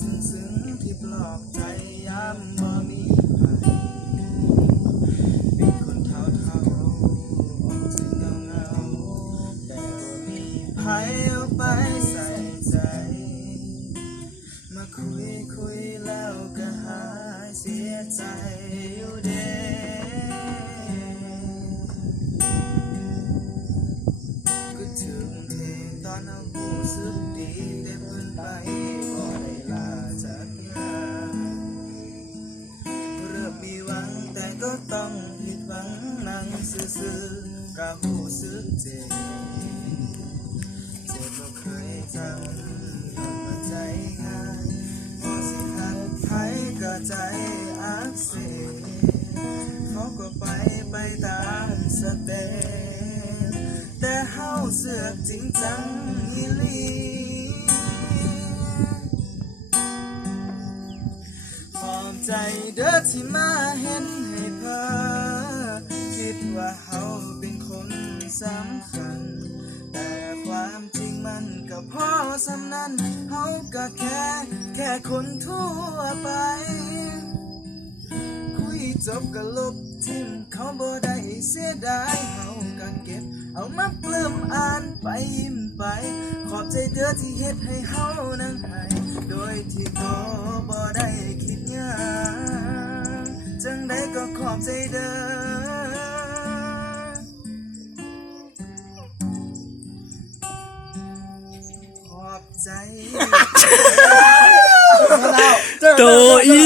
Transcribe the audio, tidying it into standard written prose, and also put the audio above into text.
ซึ้งที่ปลอบใจยามบ่มีไผเป็นคนเท่าออกจะเงาแต่บ่มีไผเอาไปใส่ใจมาคุยแล้วก็หายเสียใจอยู่เด้ก็ถึงเทตอนเอาผู้สึกดีแต่เพิ่นไปบ่ได้ลาจากงานเริ่มมีหวังแต่ก็ต้องผิดหวังนั่งซื่อๆก็รู้สึกเจ็บบ่เคยจำยอมมาใจง่ายพอสิหักไผก็ใจอักเสบเขาก็ไปตามสเต็ปแต่เฮาเสือกจริงจังอีหลีขอบใจเด้อที่มาเห็นให้เพ้อคิดว่าเฮาเป็นคนสำคัญแต่ความจริงมันก็พอสำนั้นเฮาก็แค่คนทั่วไปคุยจบก็ลบทิ้งเขาบ่ได้เสียดายเฮาก็เก็บเอามาปลื้มอ่านไปยิ้มไปขอบใจเด้อที่เฮ็ดให้เฮานั้นหายโดยที่ก็บ่ได้คิดหยังจังใดก็ขอบใจเด้อขอบใจโตอี